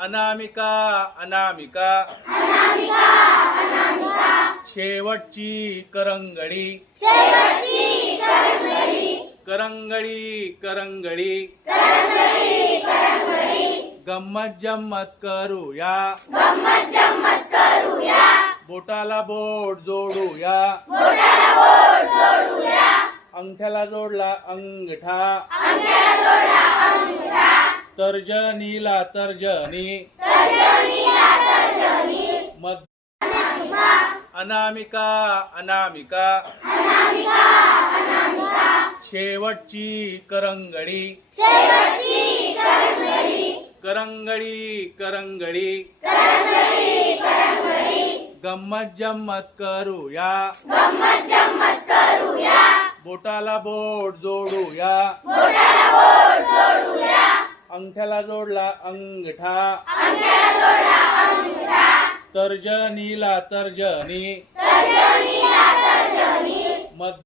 अनामिका अनामिका शेवटची करंगळी करंगळी करंगळी गंमत जम्मत करूया बोटाला बोट जोडूया अंगठ्याला जोडला अंगठा तर्जनीला तर्जनी अनामिका अनामिका शेवटची करंगळी करंगळी करंगळी गंमत जम्मत करूया बोटाला बोट जोडूया अंगठ्याला जोडला अंगठा तर्जनीला तर्जनी